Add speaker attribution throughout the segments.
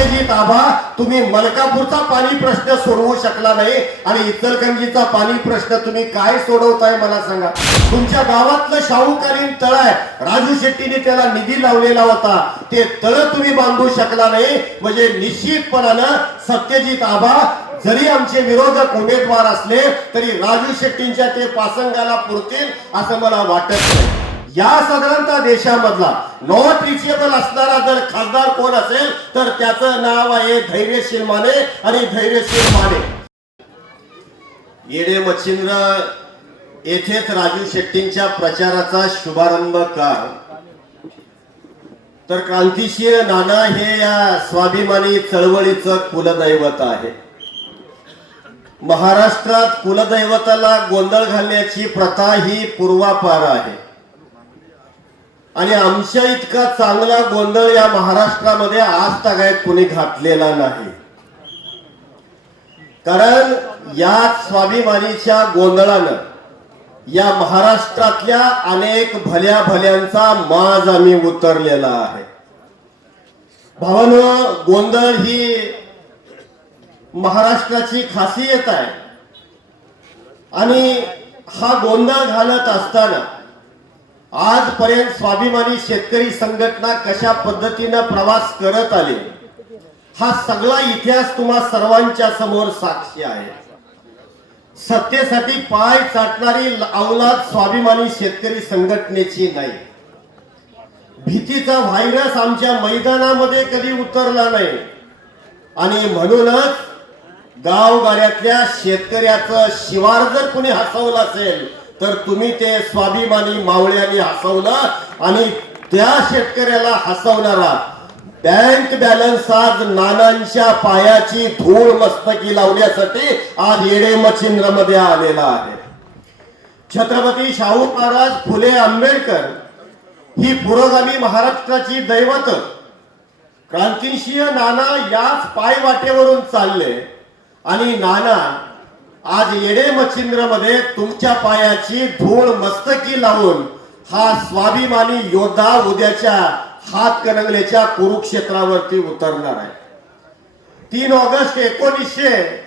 Speaker 1: सत्यजित ताबा तुम्ही मलकापूरचा पाणी प्रश्न सोडवू शकला नाही आणि इचलकरंजीचा पाणी प्रश्न तुम्ही काय सोडवताय मला सांगा. तुमच्या गावातलं शाहूकालीन तळ आहे. राजू शेट्टीने त्याला निधी लावलेला होता. ते तळ तुम्ही बांधू शकला नाही. म्हणजे निश्चितपणानं सत्यजित आभा जरी आमचे विरोधक उमेदवार असले तरी राजू शेट्टींच्या ते पासंगाला पुरतील असं मला वाटत नाही. या साधारणतः देशामधला नॉट रिचेबल असणारा जर खासदार कोण असेल तर त्याचं नाव आहे धैर्यशील माने आणि धैर्यशील माने. येडे मच्छिंद्र येथेच राजू शेट्टींच्या प्रचाराचा शुभारंभ कर तर क्रांतिशील नाना हे या स्वाभिमानी चळवळीचं कुलदैवत आहे. महाराष्ट्रात कुलदैवताला गोंधळ घालण्याची प्रथा ही पूर्वापार आहे. आणि आमच्या इतका चांगला गोंधळ या महाराष्ट्रामध्ये आज तगायत कोणी घातलेला नाही. कारण या स्वाभिमानीच्या गोंधळानं या महाराष्ट्रातल्या अनेक भल्या भल्यांचा माज आम्ही उतरलेला आहे. भावन गोंधळ ही महाराष्ट्राची खासियत आहे. आणि हा गोंधळ घालत असताना आजपर्यंत स्वाभिमानी शेतकरी संघटना कशा पद्धतीनं प्रवास करत आले? हा सगळा इतिहास तुम्हा सर्वांच्या समोर साक्षी आहे. सत्तेसाठी पाय चाटणारी अवलाद स्वाभिमानी शेतकरी संघटनेची नाही. भीतीचा व्हायरस आमच्या मैदानामध्ये कधी उतरला नाही. आणि म्हणूनच गावगाड्यातल्या शेतकऱ्याचं शिवार जर कुणी हसवलं असेल तर तुम्ही ते स्वाभिमानी मावळ्यांनी हसवलं आणि त्या शेतकऱ्याला हसवणारा. बँक बॅलन्स आज नानांच्या पायाची धूळ मस्तकी लावण्यासाठी आज येडे मच्छिंद्रमध्ये आलेला आहे. छत्रपती शाहू महाराज फुले आंबेडकर ही पुरोगामी महाराष्ट्राची दैवत. क्रांतिशीय नाना याच पायवाटेवरून चालले आणि नाना आज येडे मच्छिंद्रमध्ये तुमच्या पायाची धूळ मस्तकी लावून हा स्वाभिमानी योद्धा उद्याच्या हातकणंगलेच्या कुरुक्षेत्रावरती उतरणार आहे. तीन ऑगस्ट एकोणीसशे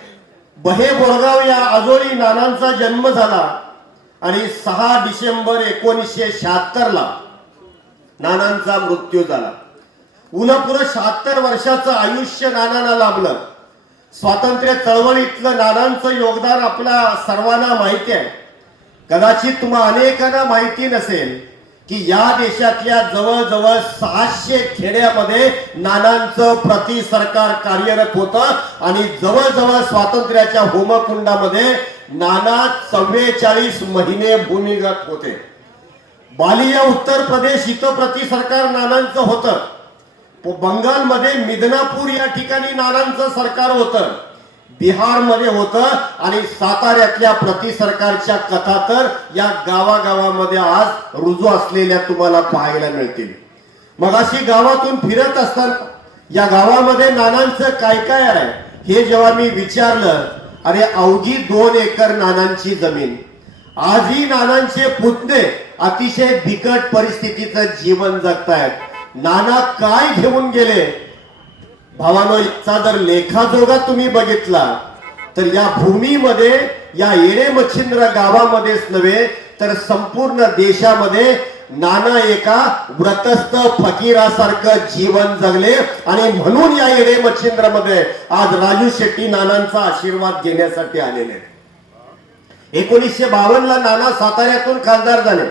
Speaker 1: बहे बोरगाव या आजोरी नानांचा जन्म झाला आणि सहा डिसेंबर एकोणीसशे शहात्तर ला नानांचा मृत्यू झाला. उन्हापुरं शहात्तर वर्षाचं आयुष्य नानांना लाभलं. स्वातंत्र्य चळवळीतलं नानांचं योगदान आपल्या सर्वांना माहिती आहे. कदाचित तुम्हा अनेकांना माहिती नसेल की या देशातल्या जवळजवळ सहाशे खेड्यामध्ये नानांचं प्रति सरकार कार्यरत होतं आणि जवळजवळ स्वातंत्र्याच्या होमकुंडामध्ये नाना चव्वेचाळीस महिने भूमिगत होते. बालिया उत्तर प्रदेश इथं प्रति सरकार नानांचं होतं. बंगालमध्ये मिदनापूर या ठिकाणी नानांचं सरकार होतं. बिहारमध्ये होतं आणि साताऱ्यातल्या प्रति सरकारच्या कथा तर या गावागावामध्ये आज रुजू असलेल्या तुम्हाला पाहायला मिळतील. मग अशी गावातून फिरत असताना या गावामध्ये नानांचं काय काय आहे हे जेव्हा मी विचारलं अरे अवघी दोन एकर नानांची जमीन. आजही नानांचे पुतणे अतिशय बिकट परिस्थितीचं जीवन जगतायत. नाना काय घेऊन गेले? भावानो इथचा जर लेखाजोगा तुम्ही बघितला तर या भूमीमध्ये या येणे मच्छिंद्र गावामध्येच नव्हे तर संपूर्ण देशामध्ये नाना एका व्रतस्थ फकीरासारखं जीवन जगले. आणि म्हणून या येणे मच्छिंद्रमध्ये आज राजू शेट्टी नानांचा आशीर्वाद घेण्यासाठी आलेले. एकोणीसशे बावन्न ला नाना साताऱ्यातून खासदार झाले.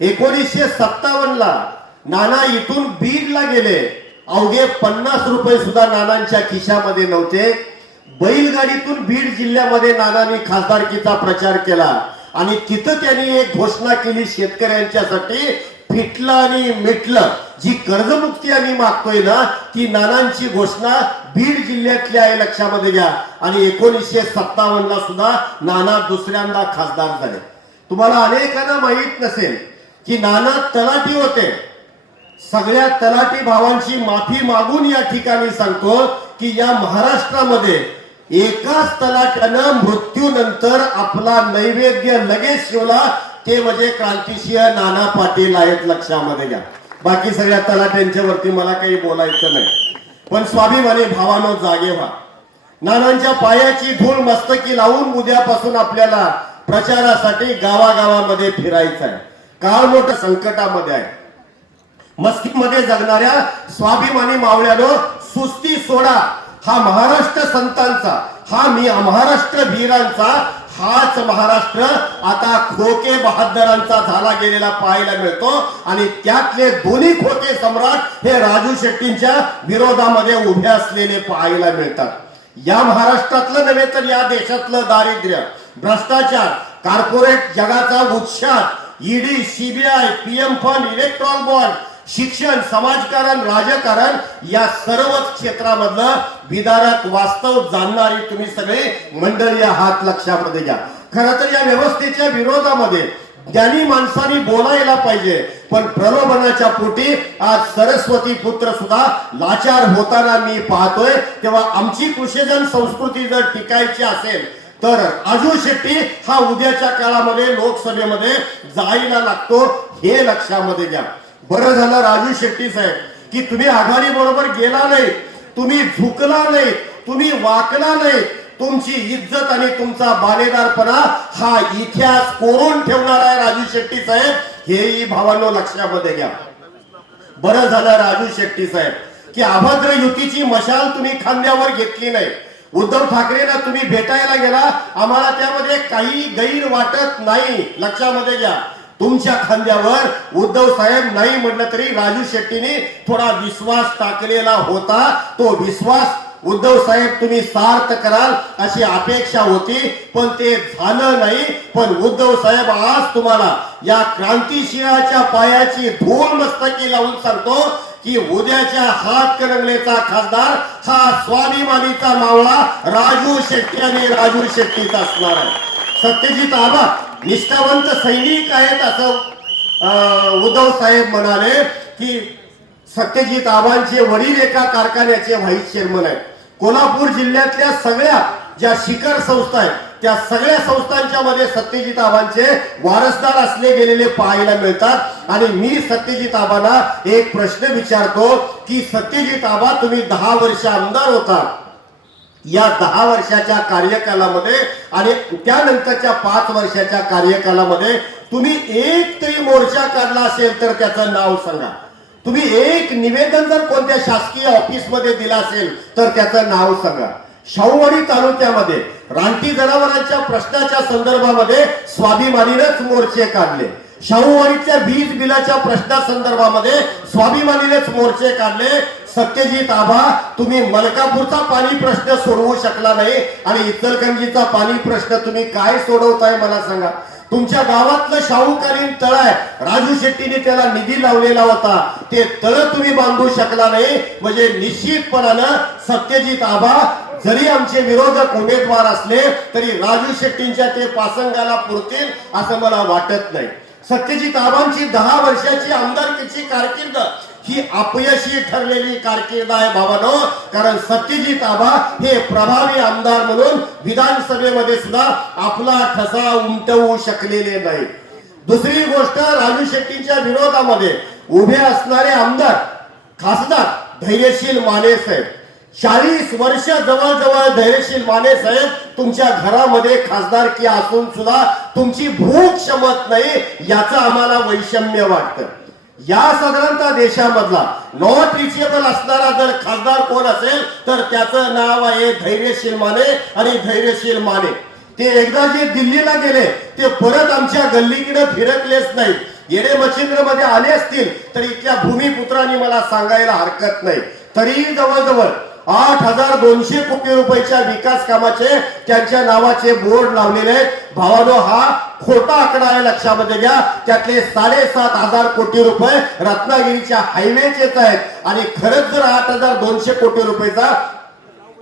Speaker 1: एकोणीसशे सत्तावन्न ला नाना इथून बीडला गेले. अवघे पन्नास रुपये सुद्धा नानांच्या खिशामध्ये नव्हते. बैलगाडीतून बीड जिल्ह्यामध्ये नानांनी खासदारकीचा प्रचार केला. आणि तिथं त्यांनी एक घोषणा केली शेतकऱ्यांच्यासाठी फिटलं आणि मिटलं. जी कर्जमुक्ती आम्ही मागतोय ना ती नानांची घोषणा बीड जिल्ह्यातली आहे लक्षामध्ये घ्या. आणि एकोणीसशे सत्तावन्न ला सुद्धा नाना दुसऱ्यांदा खासदार झाले. तुम्हाला अनेकांना माहीत नसेल की नाना तलाठी होते. सगळ्या तलाठी भावांची माफी मागून या ठिकाणी सांगतो की या महाराष्ट्रामध्ये एकाच तलाट्यानं मृत्यूनंतर आपला नैवेद्य लगेच शिवला ते म्हणजे क्रांतिसिंह नाना पाटील आहेत लक्षामध्ये घ्या. बाकी सगळ्या तलाट्यांच्या वरती मला काही बोलायचं नाही. पण स्वाभिमानी भावानो जागे व्हा. नानांच्या पायाची धूळ मस्तकी लावून उद्यापासून आपल्याला प्रचारासाठी गावागावामध्ये फिरायचं आहे काळ मोठं संकटामध्ये आहे. मस्तीमध्ये जगणाऱ्या स्वाभिमानी मावळ्यानं सुस्ती सोडा. हा महाराष्ट्र संतांचा हा मी महाराष्ट्र वीरांचा हाच महाराष्ट्र आता खोके बहादरांचा झाला गेलेला पाहायला मिळतो. आणि त्यातले दोन्ही खोके सम्राट हे राजू शेट्टींच्या विरोधामध्ये उभे असलेले पाहायला मिळतात. या महाराष्ट्रातलं नव्हे तर या देशातलं दारिद्र्य भ्रष्टाचार कॉर्पोरेट जगाचा उत्साह ED CBI PM fund electoral bond शिक्षण समाजकारण राजकारण या सर्वच क्षेत्रामधलं विदारक वास्तव जाणणारी तुम्ही सगळे मंडळी आहात लक्षामध्ये घ्या. खर तर या व्यवस्थेच्या विरोधामध्ये ज्ञानी माणसांनी बोलायला पाहिजे पण प्रलोभनाच्या पोटी आज सरस्वती पुत्र सुद्धा लाचार होताना मी पाहतोय. तेव्हा आमची कृषीजन संस्कृती जर टिकायची असेल तर राजू शेट्टी हा उद्याच्या काळामध्ये लोकसभेमध्ये जायला लागतो हे लक्षामध्ये घ्या. बरं झालं राजू शेट्टी साहेब की तुम्ही आघाडी बरोबर गेला नाही तुम्ही झुकला नाही तुम्ही वाकला नाही तुमची इज्जत आणि तुमचा बालेदारपणा हा इतिहास कोरून ठेवणार आहे राजू शेट्टी साहेब. हेही भावांनो लक्षामध्ये घ्या. बरं झालं राजू शेट्टी साहेब की अभद्र युतीची मशाल तुम्ही खांद्यावर घेतली नाही. उद्धव ठाकरेंना तुम्ही भेटायला गेला आम्हाला त्यामध्ये काही गैर वाटत नाही. लक्षामध्ये घ्या. तुमच्या खांद्यावर उद्धव साहेब नाही म्हटलं तरी राजू शेट्टीने थोडा विश्वास टाकलेला होता. तो विश्वास उद्धव साहेब तुम्ही सार्थ कराल अशी अपेक्षा होती पण ते झालं नाही. पण उद्धव साहेब आज तुम्हाला या क्रांतिशिराच्या पायाची धूळ मस्तकी लावून सांगतो की उद्याच्या हात करंगलेचा खासदार हा स्वाभिमानीचा मावळा राजू शेट्टी आणि राजू शेट्टीचा असणार आहे. सत्यजित आबा निष्ठावंत सैनिक आहेत असं उद्धव साहेब म्हणाले की सत्यजित आबांचे वडील एका कारखान्याचे व्हाईस चेअरमन आहेत. कोल्हापूर जिल्ह्यातल्या सगळ्या ज्या शिखर संस्था आहेत त्या सगळ्या संस्थांच्या मध्ये सत्यजित आबांचे वारसदार असले गेलेले पाहायला मिळतात. आणि मी सत्यजित आबांना एक प्रश्न विचारतो की सत्यजित आबा तुम्ही दहा वर्ष आमदार होता. या दहा वर्षाच्या कार्यकालामध्ये आणि त्यानंतरच्या पाच वर्षाच्या कार्यकालामध्ये तुम्ही एक तरी मोर्चा काढला असेल तर त्याचं नाव सांगा. तुम्ही एक निवेदन जर कोणत्या शासकीय ऑफिसमध्ये दिला दिलं असेल तर त्याचं नाव सांगा. शाहूवाडी तालुक्यामध्ये रानटी जनावरांच्या प्रश्नाच्या संदर्भामध्ये स्वाभिमानीनंच मोर्चे काढले. शाहूवाडीच्या वीज बिलाच्या प्रश्नासंदर्भामध्ये स्वाभिमानीनेच मोर्चे काढले. सत्यजित आभा तुम्ही मलकापूरचा पाणी प्रश्न सोडवू शकला नाही आणि इचलकरंजीचा पाणी प्रश्न तुम्ही काय सोडवताय मला सांगा. तुमच्या गावातलं शाहूकालीन तळ आहे. राजू शेट्टीने त्याला निधी लावलेला होता. ते तळ तुम्ही बांधू शकला नाही. म्हणजे निश्चितपणानं सत्यजित आभा जरी आमचे विरोधक उमेदवार असले तरी राजू शेट्टींच्या ते पासंगाला पुरतील असं मला वाटत नाही. सत्यजित आबांची दहा वर्षाची आमदारकीची कारकीर्द ही अपयशी ठरलेली कारकीर्द आहे बाबानो कारण सत्यजित आबा हे प्रभावी आमदार म्हणून विधानसभेमध्ये सुद्धा आपला ठसा उमटवू शकलेले नाही. दुसरी गोष्ट राजू शेट्टींच्या विरोधामध्ये उभे असणारे आमदार खासदार धैर्यशील माने साहेब. चाळीस वर्ष जवळजवळ धैर्यशील माने साहेब तुमच्या घरामध्ये खासदारकी असून सुद्धा तुमची भूक क्षमत नाही याचं आम्हाला वैषम्य वाटतं. या साधारणतः देशामधला नॉट रिचेबल असणारा जर खासदार कोण असेल तर त्याचं नाव आहे धैर्यशील माने आणि धैर्यशील माने. ते एकदा जे दिल्लीला गेले ते परत आमच्या गल्लीकडे फिरकलेच नाही येणे मच्छिंद्रमध्ये आले असतील तर इथल्या भूमिपुत्रांनी मला सांगायला हरकत नाही. तरीही जवळजवळ आठ हजार दोनशे कोटी रुपयाच्या विकास कामाचे त्यांच्या नावाचे बोर्ड लावलेले आहेत. भावानो हा खोटा आकडा आहे लक्षामध्ये घ्या. त्यातले साडेसात हजार कोटी रुपये रत्नागिरीच्या हायवेचेच आहेत. आणि खरंच जर आठ हजार दोनशे कोटी रुपयेचा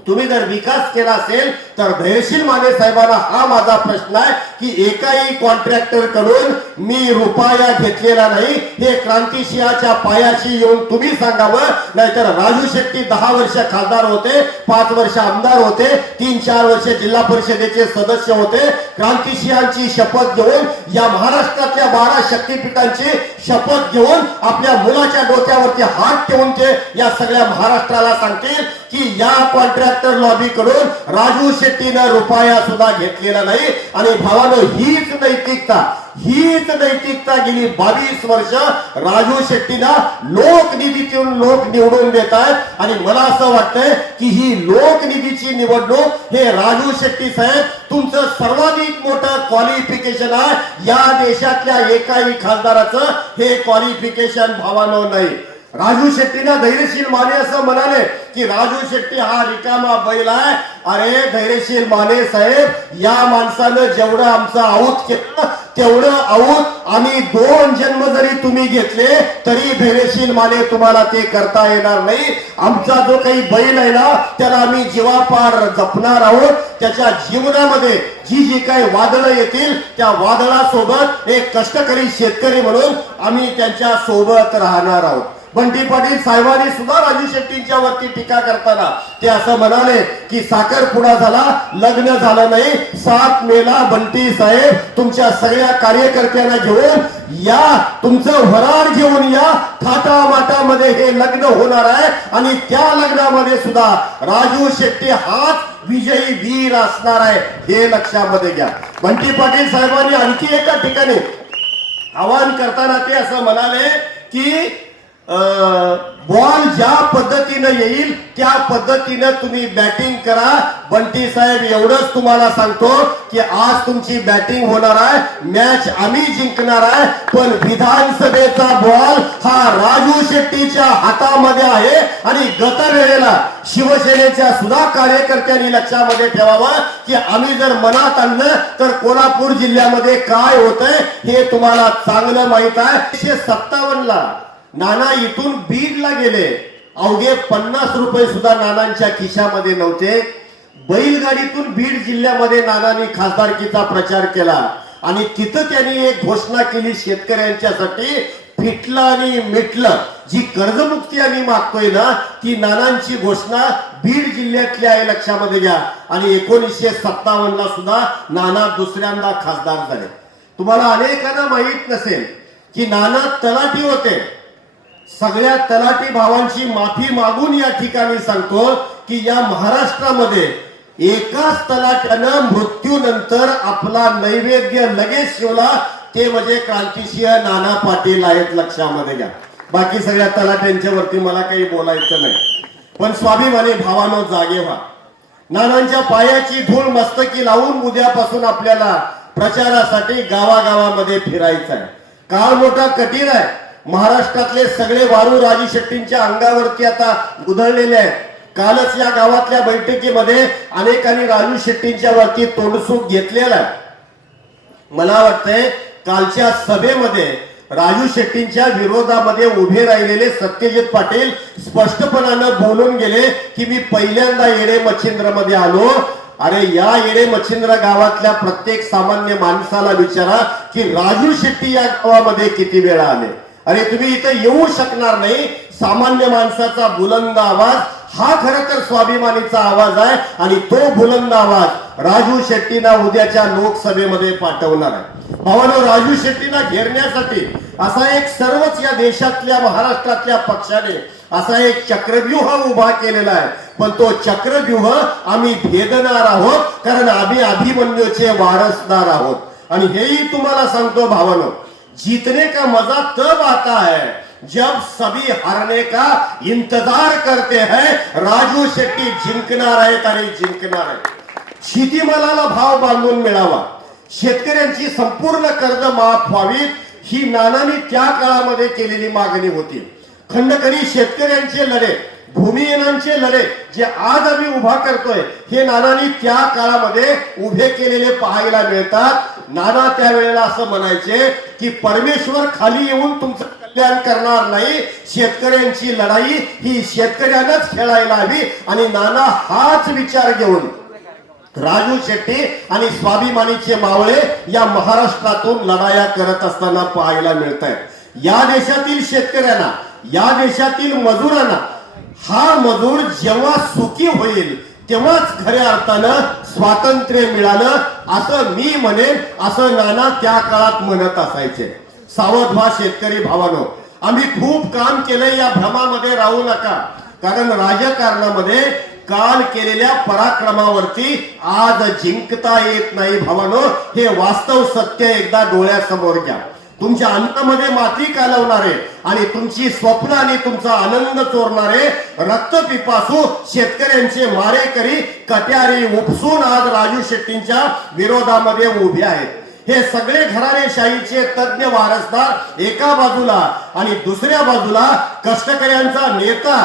Speaker 1: तुम्ही जर विकास केला असेल तर धैर्यशील माने साहेबांना हा माझा प्रश्न आहे. की एकाही कॉन्ट्रॅक्टरकडून मी रुपया घेतलेला नाही. हे क्रांतिसिंहाच्या पायाशी येऊन तुम्ही सांगावं. नाहीतर राजू शेट्टी दहा वर्ष खासदार होते पाच वर्ष आमदार होते तीन चार वर्ष जिल्हा परिषदेचे सदस्य होते. क्रांतिसिंहांची शपथ घेऊन या महाराष्ट्रातल्या बारा शक्तीपीठांची शपथ घेऊन आपल्या मुलाच्या डोक्यावरती हात ठेवून ते या सगळ्या महाराष्ट्राला सांगतील की या कॉन्ट्रॅक्टर लॉबी कडून राजू शेट्टीनं रुपया सुद्धा घेतलेला नाही. आणि भावानं हीच नैतिकता हीच नैतिकता गेली बावीस वर्ष राजू शेट्टीला लोकनिधीतून लोक निवडून देत आहेत आणि मला असं वाटतंय की ही लोकनिधीची निवडणूक हे राजू शेट्टी साहेब तुमचं सर्वाधिक मोठं क्वालिफिकेशन आहे. या देशातल्या एकाही खासदाराचं हे क्वालिफिकेशन भावानो नाही. राजू शेट्टीना धैर्यशील माने असं म्हणाले की राजू शेट्टी हा रिकामा बैल आहे. अरे धैर्यशील माने साहेब या माणसानं जेवढं आमचं आऊत केलं तेवढं आऊत आम्ही दोन जन्म जरी तुम्ही घेतले तरी धैर्यशील माने तुम्हाला ते करता येणार नाही. आमचा जो काही बैल आहे ना त्याला आम्ही जीवापार जपणार आहोत. त्याच्या जीवनामध्ये जी जी काही वादळं येतील त्या वादळासोबत एक कष्टकरी शेतकरी म्हणून आम्ही त्यांच्यासोबत राहणार आहोत. बंटी पाटील साहेबांनी सुद्धा राजू शेट्टींच्या वरती टीका करताना ते असं म्हणाले की साखरपुडा झाला लग्न झालं नाही. सात मेला बंटी साहेब तुमच्या सगळ्या कार्यकर्त्यांना घेऊन या. तुमचं वराड घेऊन या. थाटा माटामध्ये हे लग्न होणार आहे. आणि त्या लग्नामध्ये सुद्धा राजू शेट्टी हाच विजयी वीर असणार आहे हे लक्षामध्ये घ्या. बंटी पाटील साहेबांनी आणखी एका ठिकाणी आवाहन करताना ते असं म्हणाले की बॉल ज्या पद्धतीनं येईल त्या पद्धतीनं तुम्ही बॅटिंग करा. बंटी साहेब एवढंच तुम्हाला सांगतो की आज तुमची बॅटिंग होणार आहे. मॅच आम्ही जिंकणार आहे. पण विधानसभेचा बॉल हा राजू शेट्टीच्या हातामध्ये आहे. आणि गत वेळेला शिवसेनेच्या सुद्धा कार्यकर्त्यांनी लक्षामध्ये ठेवावं की आम्ही जर मनात आणलं तर कोल्हापूर जिल्ह्यामध्ये काय होतंय हे तुम्हाला चांगलं माहीत आहे. एकशे सत्तावन्न ला नाना इथून बीडला गेले. अवघे पन्नास रुपये सुद्धा नानांच्या खिशामध्ये नव्हते. बैलगाडीतून बीड जिल्ह्यामध्ये नानांनी खासदारकीचा प्रचार केला. आणि तिथं त्यांनी एक घोषणा केली शेतकऱ्यांच्यासाठी फिटलं आणि मिटलं. जी कर्जमुक्ती आम्ही मागतोय ना ती नानांची घोषणा बीड जिल्ह्यातली आहे लक्षामध्ये घ्या. आणि एकोणीसशे सत्तावन्न ला सुद्धा नाना दुसऱ्यांदा खासदार झाले. तुम्हाला अनेकांना माहीत नसेल की नाना तलाठी होते. सगळ्या तलाठी भावांची माफी मागून या ठिकाणी सांगतो की या महाराष्ट्रामध्ये एकाच तलाट्यानं मृत्यूनंतर आपला नैवेद्य लगेच शिवला ते म्हणजे क्रांतिसिंह नाना पाटील आहेत लक्षामध्ये घ्या. बाकी सगळ्या तलाट्यांच्या वरती मला काही बोलायचं नाही. पण स्वाभिमानी भावानो जागे व्हा. नानांच्या पायाची धूळ मस्तकी लावून उद्यापासून आपल्याला प्रचारासाठी गावागावामध्ये फिरायचं आहे काळ मोठा कठीण आहे. महाराष्ट्रातले सगळे वारू राजू शेट्टींच्या अंगावरती आता उधळलेले आहेत. कालच या गावातल्या बैठकीमध्ये अनेकांनी राजू शेट्टींच्या वरती तोंडसूक घेतलेला आहे. मला वाटतंय कालच्या सभेमध्ये राजू शेट्टींच्या विरोधामध्ये उभे राहिलेले सत्यजित पाटील स्पष्टपणानं बोलून गेले की मी पहिल्यांदा येडे मच्छिंद्रमध्ये आलो. अरे या येडे मच्छिंद्र गावातल्या प्रत्येक सामान्य माणसाला विचारा की राजू शेट्टी या गावामध्ये किती वेळा आले? अरे तुम्ही इथं येऊ शकणार नाही. सामान्य माणसाचा बुलंद आवाज हा खर तर स्वाभिमानीचा आवाज आहे आणि तो बुलंद आवाज राजू शेट्टीना उद्याच्या लोकसभेमध्ये पाठवणार आहे. भावानो राजू शेट्टीना घेरण्यासाठी असा एक सर्वच या देशातल्या महाराष्ट्रातल्या पक्षाने असा एक चक्रव्यूह उभा केलेला आहे. पण तो चक्रव्यूह आम्ही भेदणार आहोत कारण आम्ही अभिमन्यूचे वारसदार आहोत. आणि हेही तुम्हाला सांगतो भावानो जीतने का मजा तब आता है जब सभी हारने का इंतजार करते हैं। राजू शेट्टी जिंकणार आहेत आणि जिंकणार आहेत शेतीमालाला भाव बांधून मिळावा। शेतकऱ्यांची संपूर्ण कर्ज माफ व्हावीत ही नानांनी त्या काळामध्ये केलेली मागणी होती। खंडकरी शेतकऱ्यांचे लढे भूमिहीनांचे लढे जे आज आम्ही उभा करतोय हे नानांनी त्या काळामध्ये उभे केलेले पाहायला मिळतात. नाना त्यावेळेला असं म्हणायचे की परमेश्वर खाली येऊन तुमचं कल्याण करणार नाही. शेतकऱ्यांची लढाई ही शेतकऱ्यांनाच खेळायला हवी. आणि नाना हाच विचार घेऊन राजू शेट्टी आणि स्वाभिमानीचे मावळे या महाराष्ट्रातून लढाया करत असताना पाहायला मिळत या देशातील शेतकऱ्यांना या देशातील मजुरांना हा मजूर जेव्हा सुखी होईल तेव्हाच खऱ्या अर्थानं स्वातंत्र्य मिळालं. असं मी म्हणेन असं नाना त्या काळात म्हणत असायचे. सावध व्हा शेतकरी भावानो. आम्ही खूप काम केलंय या भ्रमामध्ये राहू नका. कारण राजकारणामध्ये काल केलेल्या पराक्रमावरती आज जिंकता येत नाही भावानो. हे वास्तव सत्य एकदा डोळ्यासमोर घ्या. तुमच्या अन्नामध्ये माती कालवणारे आणि तुमची स्वप्न आणि तुमचा आनंद चोरणारे रक्त पिपासू शेतकऱ्यांचे मारेकरी कट्यारी उपसून आज राजू शेट्टींच्या विरोधामध्ये उभे आहेत. हे सगळे घराणेशाहीचे तज्ञ वारसदार एका बाजूला आणि दुसऱ्या बाजूला कष्टकऱ्यांचा नेता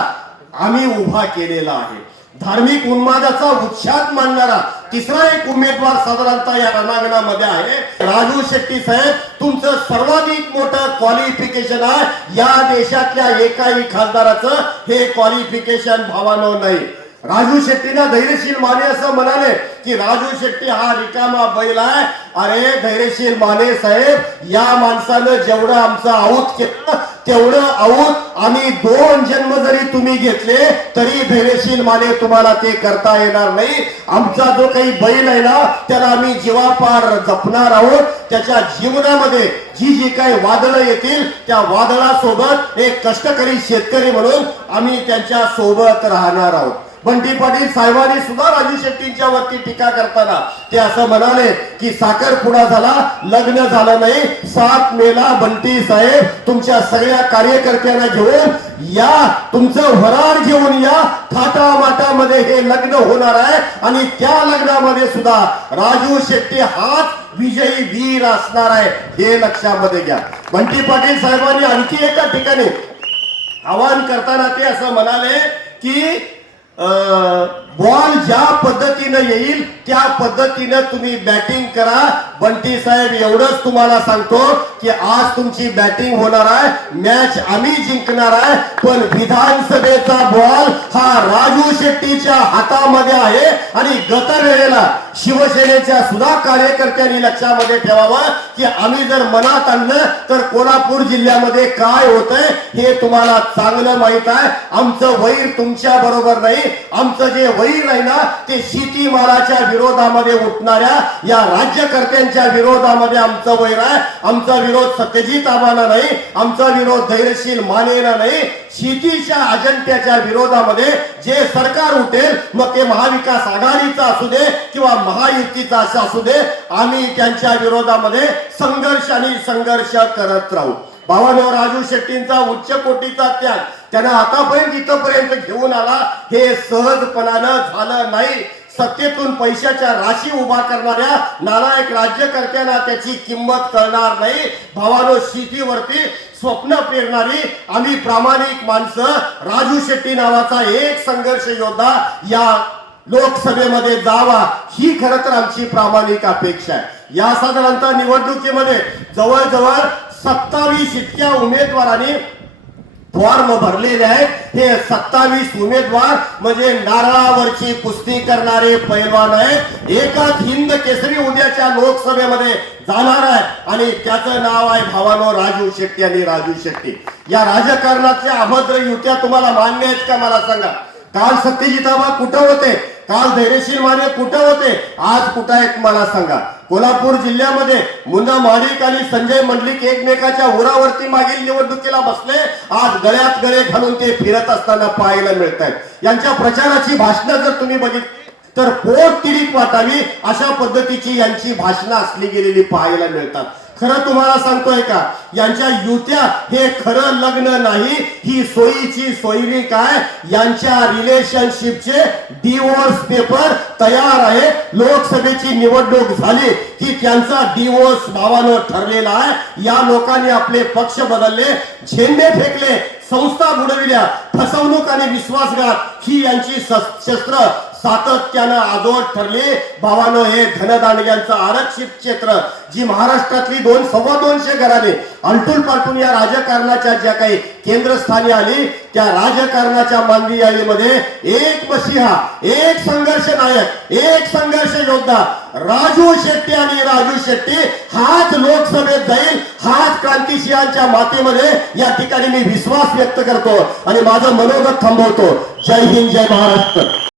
Speaker 1: आम्ही उभा केलेला आहे. धार्मिक उन्मादाचा उत्साह मानणारा तिसरा एक उमेदवार साधारणतः या रणांगणामध्ये आहे. राजू शेट्टी साहेब तुमचं सर्वाधिक मोठं क्वालिफिकेशन आहे. या देशातल्या एकाही खासदाराचं हे क्वालिफिकेशन भावानो नाही. राजू शेट्टीना धैर्यशील माने असं म्हणाले की राजू शेट्टी हा रिकामा बैल आहे. अरे धैर्यशील माने साहेब या माणसानं जेवढं आमचं आऊत केलं तेवढं आऊत आम्ही दोन जन्म जरी तुम्ही घेतले तरी धैर्यशील माने तुम्हाला ते करता येणार नाही. आमचा जो काही बैल आहे ना त्याला आम्ही जीवापार जपणार आहोत. त्याच्या जीवनामध्ये जी जी काही वादळं येतील त्या वादळासोबत एक कष्टकरी शेतकरी म्हणून आम्ही त्यांच्यासोबत राहणार आहोत. बंटी पाटील साहेबांनी सुद्धा राजू शेट्टींच्या वरती टीका करताना ते असं म्हणाले की साखरपुडा झाला लग्न झालं नाही सात मेला बंटी साहेब तुमच्या सगळ्या कार्यकर्त्यांना घेऊन या तुमचं वराड घेऊन या थाटा माटामध्ये हे लग्न होणार आहे आणि त्या लग्नामध्ये सुद्धा राजू शेट्टी हाच विजयी वीर असणार आहे हे लक्षामध्ये घ्या. बंटी पाटील साहेबांनी आणखी एका ठिकाणी आवाहन करताना ते असं म्हणाले की बॉल ज्या पद्धतीनं येईल त्या पद्धतीनं तुम्ही बॅटिंग करा. बंटी साहेब एवढंच तुम्हाला सांगतो की आज तुमची बॅटिंग होणार आहे. मॅच आम्ही जिंकणार आहे. पण विधानसभेचा बॉल हा राजू शेट्टीच्या हातामध्ये आहे आणि गत वेळेला शिवसेनेच्या सुद्धा कार्यकर्त्यांनी लक्षामध्ये ठेवावं की आम्ही जर मनात आणलं तर कोल्हापूर जिल्ह्यामध्ये काय होतंय हे तुम्हाला चांगलं माहीत आहे. आमचं वैर तुमच्या बरोबर नाही. आमचं जे वैर आहे ना ते शेतीमालाच्या विरोधामध्ये उठणाऱ्या या राज्यकर्त्यांच्या विरोधामध्ये आमचं वैर आहे. आमचा विरोध सत्यजित आव्हाना नाही. आमचा विरोध धैर्यशील मानेना नाही. शेतीच्या अजंट्याच्या विरोधामध्ये जे सरकार उठेल मग ते महाविकास आघाडीचा असू दे किंवा महायुतीचा असं असू दे आम्ही त्यांच्या विरोधामध्ये संघर्ष आणि संघर्ष करत राहू. भावानो राजू शेट्टींचा उच्च कोटीचा त्याग त्यांना आतापर्यंत इथंपर्यंत घेऊन आला हे सहजपणानं झालं नाही. सत्तेतून पैशाच्या राशी उभा करणाऱ्या नालायक राज्यकर्त्यांना त्याची किंमत कळणार नाही. भावानो शेतीवरती स्वप्न पेरणारी आम्ही प्रामाणिक माणसं राजू शेट्टी नावाचा एक संघर्ष योद्धा या लोकसभेमध्ये जावा ही खर तर आमची प्रामाणिक अपेक्षा आहे. या साधारणतः निवडणुकीमध्ये जवळजवळ सत्तावीस इतक्या उमेदवारांनी फॉर्म भरलेले आहेत. हे सत्तावीस उमेदवार म्हणजे नारळावरची कुस्ती करणारे पैलवान आहेत. एकाच हिंद केसरी उद्याच्या लोकसभेमध्ये जाणार आहे आणि त्याचं नाव आहे भावानो राजू शेट्टी आणि राजू शेट्टी. या राजकारणाच्या अभद्र युत्या तुम्हाला मान्य आहेत का? मला सांगा. काल सत्यजिताबा कुठं होते? काल धैर्यशील माने कुठं होते? आज कुठं आहेत मला सांगा. कोल्हापूर जिल्ह्यामध्ये मुन्ना महाडिक आणि संजय मंडलिक एकमेकाच्या उरावरती मागील निवडणुकीला बसले. आज गळ्यात गळे घालून ते फिरत असताना पाहायला मिळत आहेत यांच्या प्रचाराची भाषणं जर तुम्ही बघितली तर पोट तिरीत वाटावी अशा पद्धतीची यांची भाषणं असली गेलेली पाहायला मिळतात. खरं तुम्हाला सांगतोय का? यांच्या युत्या हे खरं लग्न नाही ही सोयीची सोयरी काय? यांच्या रिलेशनशिपचे डिवोर्स पेपर तयार आहे. लोकसभेची निवडणूक झाली. की त्यांचा डिवोर्स भावानं ठरलेला आहे. या लोकांनी आपले पक्ष बदलले झेंडे फेकले संस्था बुडविल्या फसवणूक आणि विश्वासघात ही यांची शस्त्र सातत्यानं आजोड ठरली. भावानो हे धनदांडग्यांचं आरक्षित क्षेत्र जी महाराष्ट्रातली दोन सव्वा दोनशे घराने अलटून पालटून या राजकारणाच्या ज्या काही केंद्रस्थानी आली त्या राजकारणाच्या मानवी यादीमध्ये एक मसिहा एक संघर्ष नायक एक संघर्ष योद्धा राजू शेट्टी आणि राजू शेट्टी हाच लोकसभेत जाईल हाच क्रांतिसिंहांच्या मातेमध्ये या ठिकाणी मी विश्वास व्यक्त करतो आणि माझं मनोगत थांबवतो. जय हिंद जय महाराष्ट्र.